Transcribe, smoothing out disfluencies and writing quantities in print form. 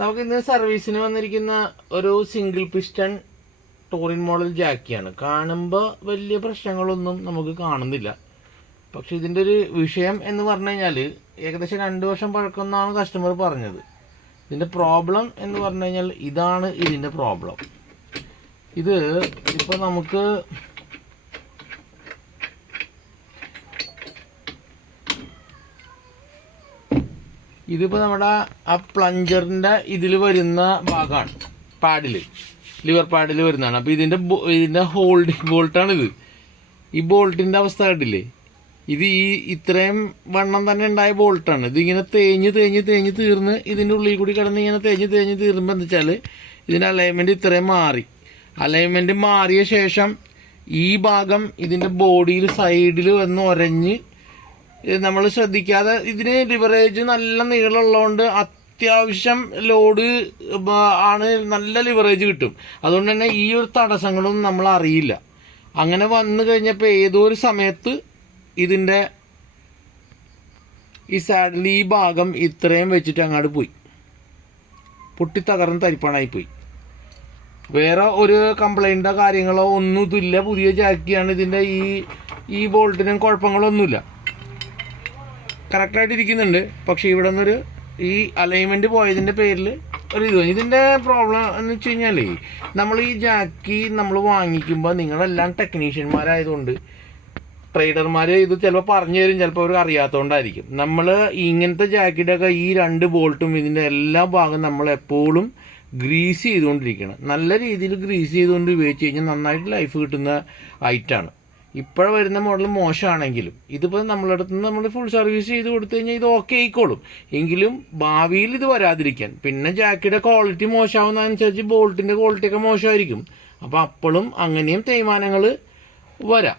നമുക്ക് ഇന്ന് സർവീസിന് വന്നിരിക്കുന്ന ഒരു സിംഗിൾ പിസ്റ്റൺ ടൂറിൻ മോഡൽ ജാക്കിയാണ്. കാണുമ്പോൾ വലിയ പ്രശ്നങ്ങളൊന്നും നമുക്ക് കാണുന്നില്ല. പക്ഷെ ഇതിൻ്റെ ഒരു വിഷയം എന്ന് പറഞ്ഞു കഴിഞ്ഞാൽ ഏകദേശം 2 വർഷം പഴക്കമെന്നാണ് കസ്റ്റമർ പറഞ്ഞത്. ഇതിൻ്റെ പ്രോബ്ലം എന്ന് പറഞ്ഞു കഴിഞ്ഞാൽ ഇതാണ് ഇതിൻ്റെ പ്രോബ്ലം. ഇത് ഇപ്പോൾ നമുക്ക് ഇതിപ്പോൾ നമ്മുടെ ആ പ്ലഞ്ചറിൻ്റെ ഇതിൽ വരുന്ന ഭാഗമാണ്, ലിവർ പാഡിൽ വരുന്നതാണ്. അപ്പോൾ ഇതിൻ്റെ ഹോൾഡിംഗ് ബോൾട്ടാണിത്. ഈ ബോൾട്ടിൻ്റെ അവസ്ഥ കണ്ടില്ലേ? ഇത് ഇത്രയും വണ്ണം തന്നെ ഉണ്ടായ ബോൾട്ടാണ്. ഇതിങ്ങനെ തേഞ്ഞ് തീർന്ന് ഇതിൻ്റെ ഉള്ളിൽ കൂടി കിടന്ന് ഇങ്ങനെ തേഞ്ഞ് തീർന്നുമ്പോൾ എന്താ വെച്ചാൽ ഇതിൻ്റെ അലൈൻമെൻറ്റ് ഇത്രയും മാറി. അലൈൻമെൻറ്റ് മാറിയ ശേഷം ഈ ഭാഗം ഇതിൻ്റെ ബോഡിയിൽ സൈഡിൽ വന്ന് ഉരഞ്ഞ് നമ്മൾ ശ്രദ്ധിക്കാതെ, ഇതിന് ലിവറേജ് നല്ല നീളമുള്ളതുകൊണ്ട് അത്യാവശ്യം ലോഡ് ആണ്, നല്ല ലിവറേജ് കിട്ടും. അതുകൊണ്ട് തന്നെ ഈ ഒരു തടസ്സങ്ങളൊന്നും നമ്മൾ അറിയില്ല. അങ്ങനെ വന്നു കഴിഞ്ഞപ്പോൾ ഏതോ ഒരു സമയത്ത് ഇതിൻ്റെ ഈ സാഡിൽ ഈ ഭാഗം ഇത്രയും വെച്ചിട്ട് അങ്ങോട്ട് പോയി, പൊട്ടിത്തകർന്ന് തരിപ്പണായിപ്പോയി. വേറെ ഒരു കംപ്ലൈൻറ്റോ കാര്യങ്ങളോ ഒന്നും ഇതില്ല. പുതിയ ജാക്കിയാണ്. ഇതിൻ്റെ ഈ ബോൾട്ടിനും കുഴപ്പങ്ങളൊന്നുമില്ല, കറക്റ്റായിട്ട് ഇരിക്കുന്നുണ്ട്. പക്ഷെ ഇവിടെ നിന്നൊരു ഈ അലൈൻമെൻറ്റ് പോയതിൻ്റെ പേരിൽ ഒരു ഇതിൻ്റെ പ്രോബ്ലം എന്ന് വെച്ച് കഴിഞ്ഞാൽ, നമ്മൾ ഈ ജാക്കി നമ്മൾ വാങ്ങിക്കുമ്പോൾ നിങ്ങളെല്ലാം ടെക്നീഷ്യന്മാരായതുകൊണ്ട് ട്രേഡർമാർ ഇത് ചിലപ്പോൾ പറഞ്ഞു തരും, ചിലപ്പോൾ അവർ അറിയാത്തതുകൊണ്ടായിരിക്കും. നമ്മൾ ഇങ്ങനത്തെ ജാക്കിയുടെ ഒക്കെ ഈ 2 ബോൾട്ടും ഇതിൻ്റെ എല്ലാ ഭാഗം നമ്മൾ എപ്പോഴും ഗ്രീസ് ചെയ്തുകൊണ്ടിരിക്കണം. നല്ല രീതിയിൽ ഗ്രീസ് ചെയ്തുകൊണ്ട് ഉപയോഗിച്ച് കഴിഞ്ഞാൽ നന്നായിട്ട് ലൈഫ് കിട്ടുന്ന ഐറ്റാണ്. ഇപ്പോഴും വരുന്ന മോഡൽ മോശമാണെങ്കിലും ഇതിപ്പോൾ നമ്മളെ അടുത്ത് നിന്ന് നമ്മൾ ഫുൾ സർവീസ് ചെയ്ത് കൊടുത്തു കഴിഞ്ഞാൽ ഇത് ഓക്കെ ആയിക്കോളും. എങ്കിലും ഭാവിയിൽ ഇത് വരാതിരിക്കാൻ, പിന്നെ ജാക്കിയുടെ ക്വാളിറ്റി മോശമാവുന്നതനുസരിച്ച് ബോൾട്ടിൻ്റെ ക്വാളിറ്റിയൊക്കെ മോശമായിരിക്കും. അപ്പോൾ അപ്പോഴും അങ്ങനെയും തേയ്മാനങ്ങൾ വരാം.